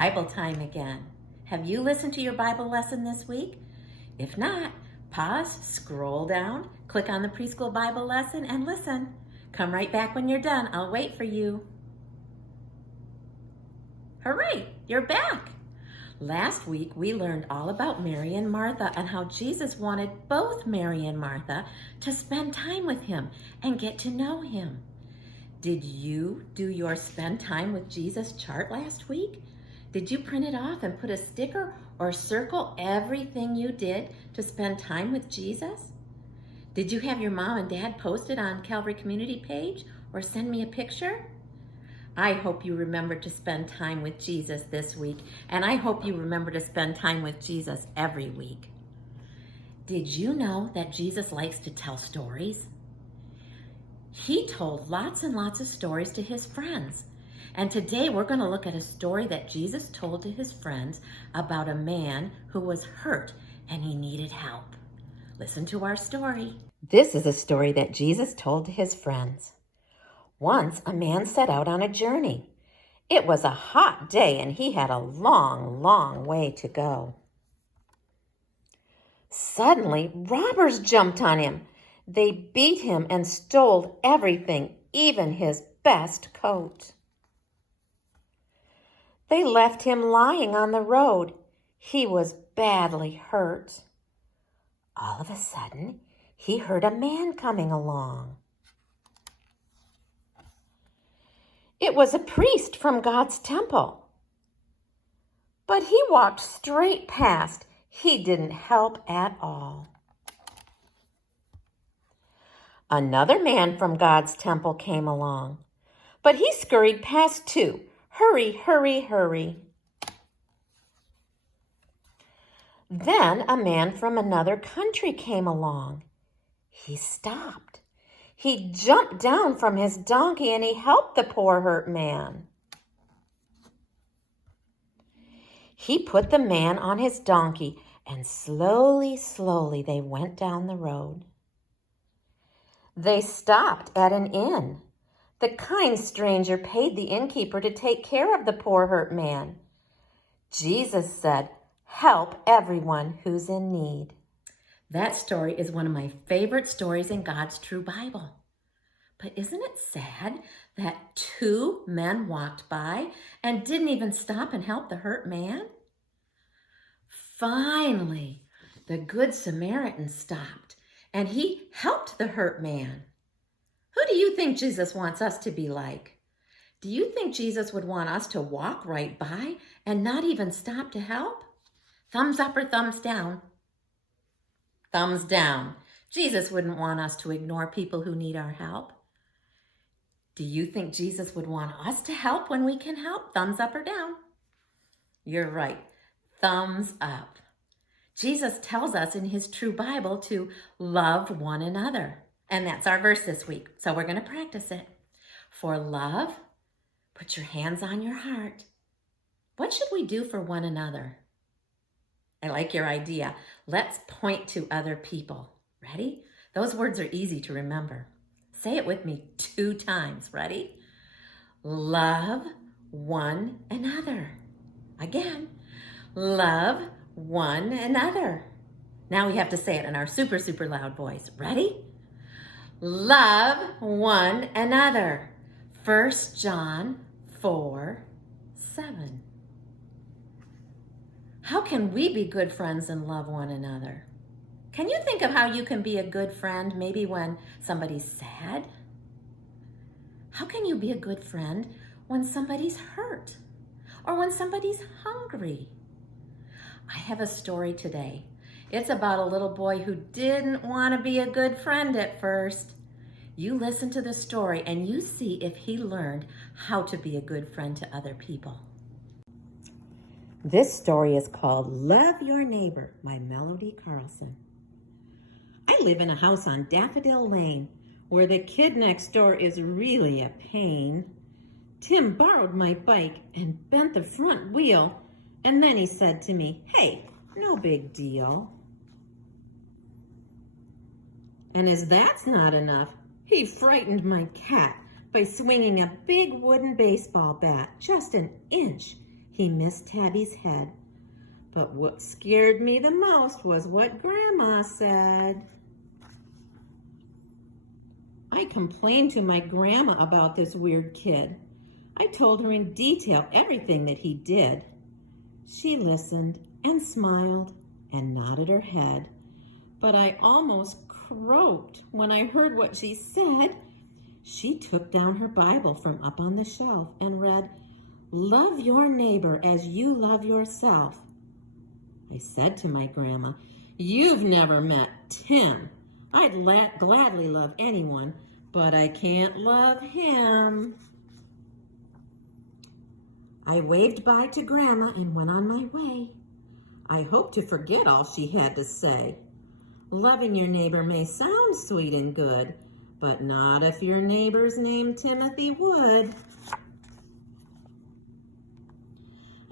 Bible time again. Have you listened to your Bible lesson this week? If not, pause, scroll down, click on the Preschool Bible lesson and listen. Come right back when you're done. I'll wait for you. Hooray, you're back. Last week, we learned all about Mary and Martha and how Jesus wanted both Mary and Martha to spend time with him and get to know him. Did you do your spend time with Jesus chart last week? Did you print it off and put a sticker or circle everything you did to spend time with Jesus? Did you have your mom and dad post it on Calvary community page or send me a picture? I hope you remember to spend time with Jesus this week, and I hope you remember to spend time with Jesus every week. Did you know that Jesus likes to tell stories? He told lots and lots of stories to his friends. And today we're going to look at a story that Jesus told to his friends about a man who was hurt and he needed help. Listen to our story. This is a story that Jesus told to his friends. Once a man set out on a journey. It was a hot day and he had a long, long way to go. Suddenly, robbers jumped on him. They beat him and stole everything, even his best coat. They left him lying on the road. He was badly hurt. All of a sudden, he heard a man coming along. It was a priest from God's temple. But he walked straight past. He didn't help at all. Another man from God's temple came along, but he scurried past too. Hurry, hurry, hurry. Then a man from another country came along. He stopped. He jumped down from his donkey and he helped the poor hurt man. He put the man on his donkey and slowly, slowly they went down the road. They stopped at an inn. The kind stranger paid the innkeeper to take care of the poor hurt man. Jesus said, "Help everyone who's in need." That story is one of my favorite stories in God's true Bible. But isn't it sad that two men walked by and didn't even stop and help the hurt man? Finally, the Good Samaritan stopped and he helped the hurt man. Who do you think Jesus wants us to be like? Do you think Jesus would want us to walk right by and not even stop to help? Thumbs up or thumbs down? Thumbs down. Jesus wouldn't want us to ignore people who need our help. Do you think Jesus would want us to help when we can help? Thumbs up or down? You're right. Thumbs up. Jesus tells us in his true Bible to love one another. And that's our verse this week. So we're going to practice it. For love, put your hands on your heart. What should we do for one another? I like your idea. Let's point to other people. Ready? Those words are easy to remember. Say it with me 2 times. Ready? Love one another. Again. Love one another. Now we have to say it in our super, super loud voice. Ready? Love one another. 1 John 4:7. How can we be good friends and love one another? Can you think of how you can be a good friend maybe when somebody's sad? How can you be a good friend when somebody's hurt or when somebody's hungry? I have a story today. It's about a little boy who didn't want to be a good friend at first. You listen to the story and you see if he learned how to be a good friend to other people. This story is called Love Your Neighbor by Melody Carlson. I live in a house on Daffodil Lane where the kid next door is really a pain. Tim borrowed my bike and bent the front wheel, and then he said to me, "Hey, no big deal." And as that's not enough, he frightened my cat by swinging a big wooden baseball bat just an inch. he missed Tabby's head. But what scared me the most was what Grandma said. I complained to my grandma about this weird kid. I told her in detail everything that he did. She listened and smiled and nodded her head, but I almost croaked when I heard what she said. She took down her Bible from up on the shelf and read, "Love your neighbor as you love yourself." I said to my grandma, "You've never met Tim. I'd gladly love anyone, but I can't love him." I waved bye to Grandma and went on my way. I hoped to forget all she had to say. Loving your neighbor may sound sweet and good, but not if your neighbor's named Timothy Wood.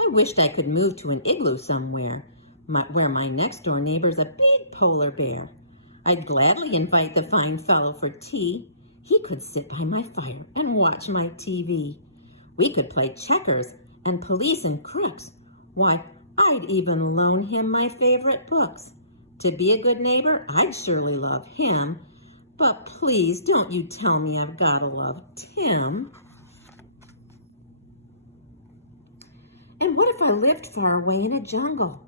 I wished I could move to an igloo somewhere, where my next door neighbor's a big polar bear. I'd gladly invite the fine fellow for tea. He could sit by my fire and watch my TV. We could play checkers and police and crooks. Why, I'd even loan him my favorite books. To be a good neighbor, I'd surely love him. But please don't you tell me I've got to love Tim. And what if I lived far away in a jungle?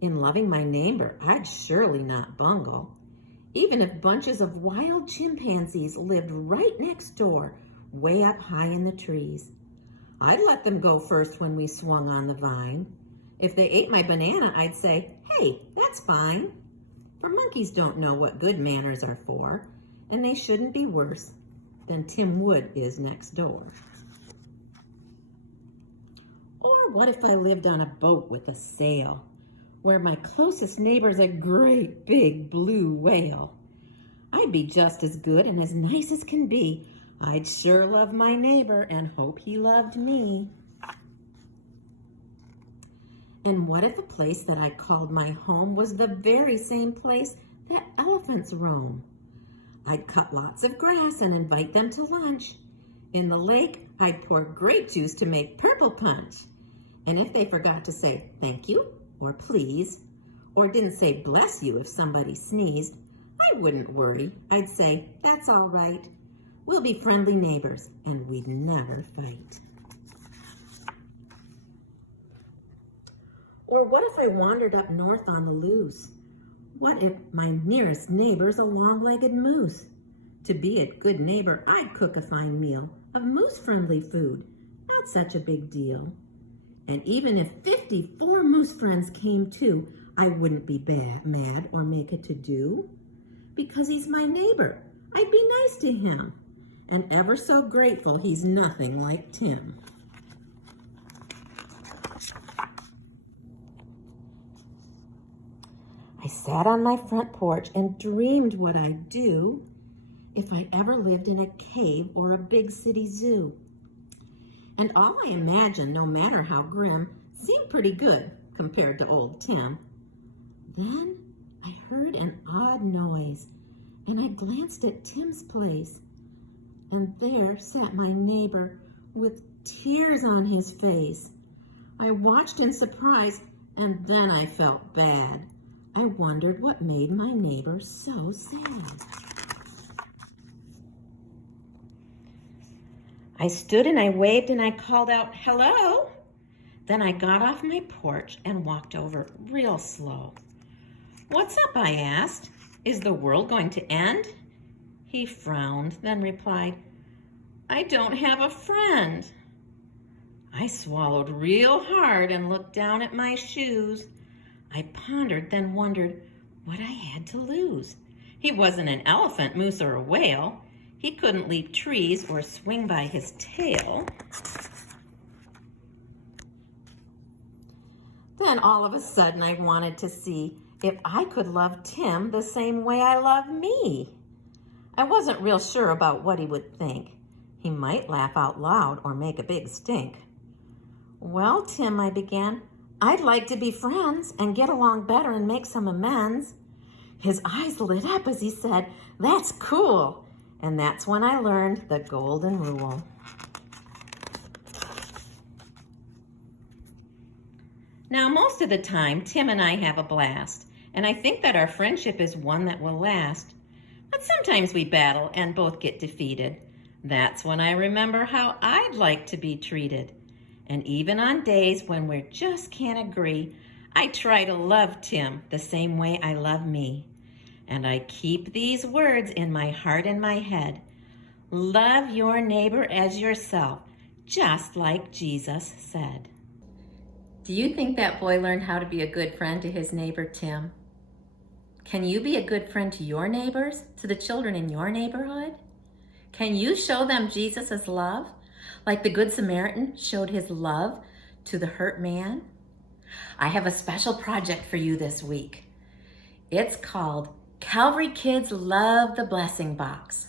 In loving my neighbor, I'd surely not bungle. Even if bunches of wild chimpanzees lived right next door, way up high in the trees. I'd let them go first when we swung on the vine. If they ate my banana, I'd say, "Hey, that's fine." For monkeys don't know what good manners are for, and they shouldn't be worse than Tim Wood is next door. Or what if I lived on a boat with a sail, where my closest neighbor's a great big blue whale? I'd be just as good and as nice as can be. I'd sure love my neighbor and hope he loved me. And what if a place that I called my home was the very same place that elephants roam? I'd cut lots of grass and invite them to lunch. In the lake, I'd pour grape juice to make purple punch. And if they forgot to say thank you or please, or didn't say bless you if somebody sneezed, I wouldn't worry. I'd say, "That's all right. We'll be friendly neighbors and we'd never fight." Or what if I wandered up north on the loose? What if my nearest neighbor's a long-legged moose? To be a good neighbor, I'd cook a fine meal of moose-friendly food. Not such a big deal. And even if 54 moose friends came too, I wouldn't be mad or make a to-do. Because he's my neighbor, I'd be nice to him. And ever so grateful he's nothing like Tim. I sat on my front porch and dreamed what I'd do if I ever lived in a cave or a big city zoo. And all I imagined, no matter how grim, seemed pretty good compared to old Tim. Then I heard an odd noise, and I glanced at Tim's place. And there sat my neighbor with tears on his face. I watched in surprise, and then I felt bad. I wondered what made my neighbor so sad. I stood and I waved and I called out, "Hello?" Then I got off my porch and walked over real slow. "What's up?" I asked. "Is the world going to end?" He frowned, then replied, "I don't have a friend." I swallowed real hard and looked down at my shoes. I pondered, then wondered what I had to lose. He wasn't an elephant, moose, or a whale. He couldn't leap trees or swing by his tail. Then all of a sudden I wanted to see if I could love Tim the same way I love me. I wasn't real sure about what he would think. He might laugh out loud or make a big stink. "Well, Tim," I began, "I'd like to be friends and get along better and make some amends." His eyes lit up as he said, "That's cool." And that's when I learned the golden rule. Now, most of the time, Tim and I have a blast, and I think that our friendship is one that will last. But sometimes we battle and both get defeated. That's when I remember how I'd like to be treated. And even on days when we just can't agree, I try to love Tim the same way I love me. And I keep these words in my heart and my head. Love your neighbor as yourself, just like Jesus said. Do you think that boy learned how to be a good friend to his neighbor, Tim? Can you be a good friend to your neighbors, to the children in your neighborhood? Can you show them Jesus' love, like the Good Samaritan showed his love to the hurt man? I have a special project for you this week. It's called Calvary Kids Love the Blessing Box.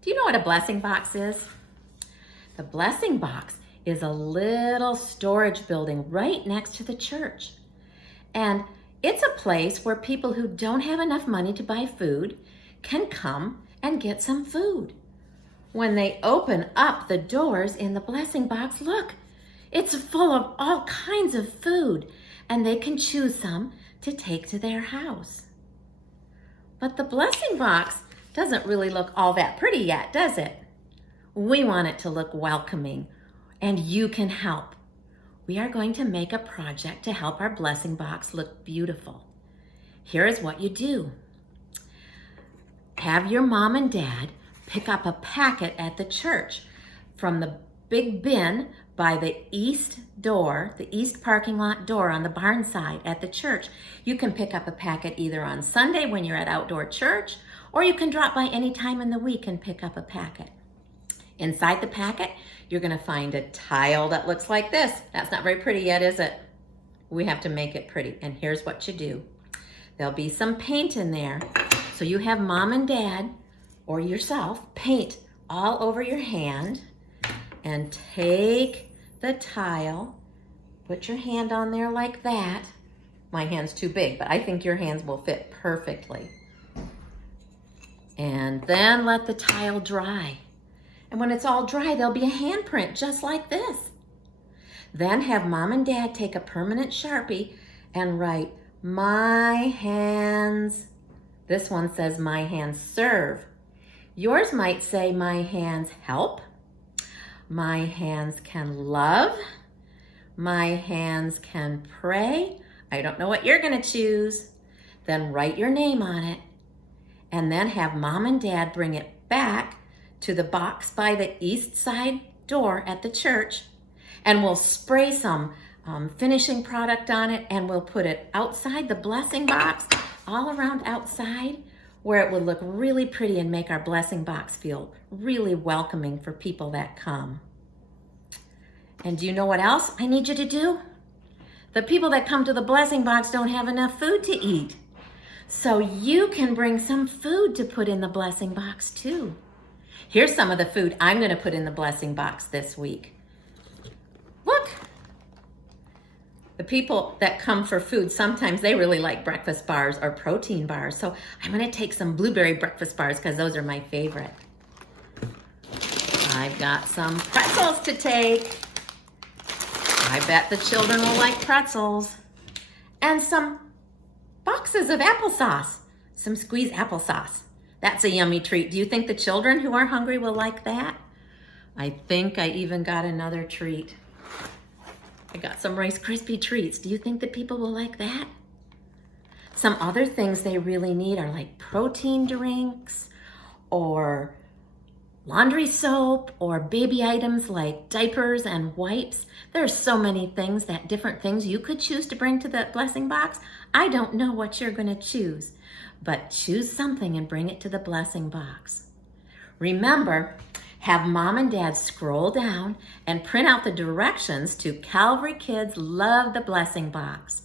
Do you know what a blessing box is? The blessing box is a little storage building right next to the church. And it's a place where people who don't have enough money to buy food can come and get some food. When they open up the doors in the blessing box, look, it's full of all kinds of food, and they can choose some to take to their house. But the blessing box doesn't really look all that pretty yet, does it? We want it to look welcoming, and you can help. We are going to make a project to help our blessing box look beautiful. Here is what you do. Have your mom and dad pick up a packet at the church from the big bin by the east door, the east parking lot door on the barn side at the church. You can pick up a packet either on Sunday when you're at outdoor church, or you can drop by any time in the week and pick up a packet. Inside the packet, you're going to find a tile that looks like this. That's not very pretty yet, is it? We have to make it pretty. And here's what you do. There'll be some paint in there. So you have mom and dad or yourself paint all over your hand and take the tile, put your hand on there like that. My hand's too big, but I think your hands will fit perfectly. And then let the tile dry. And when it's all dry, there'll be a handprint just like this. Then have mom and dad take a permanent Sharpie and write, my hands. This one says, my hands serve. Yours might say, my hands help. My hands can love. My hands can pray. I don't know what you're going to choose. Then write your name on it. And then have mom and dad bring it back to the box by the east side door at the church, and we'll spray some finishing product on it, and we'll put it outside the blessing box, all around outside, where it would look really pretty and make our blessing box feel really welcoming for people that come. And do you know what else I need you to do? The people that come to the blessing box don't have enough food to eat. So you can bring some food to put in the blessing box too. Here's some of the food I'm going to put in the blessing box this week. Look. The people that come for food, sometimes they really like breakfast bars or protein bars. So I'm going to take some blueberry breakfast bars because those are my favorite. I've got some pretzels to take. I bet the children will like pretzels. And some boxes of applesauce, some squeezed applesauce. That's a yummy treat. Do you think the children who are hungry will like that? I think I even got another treat. I got some Rice Krispie treats. Do you think that people will like that? Some other things they really need are like protein drinks or laundry soap or baby items like diapers and wipes. There's so many things, different things you could choose to bring to the blessing box. I don't know what you're going to choose, but choose something and bring it to the blessing box. Remember, have mom and dad scroll down and print out the directions to Calvary Kids Love the Blessing Box.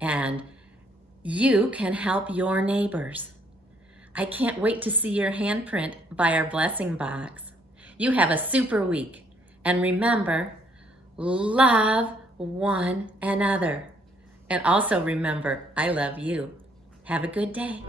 And you can help your neighbors. I can't wait to see your handprint by our blessing box. You have a super week. And remember, love one another. And also remember, I love you. Have a good day.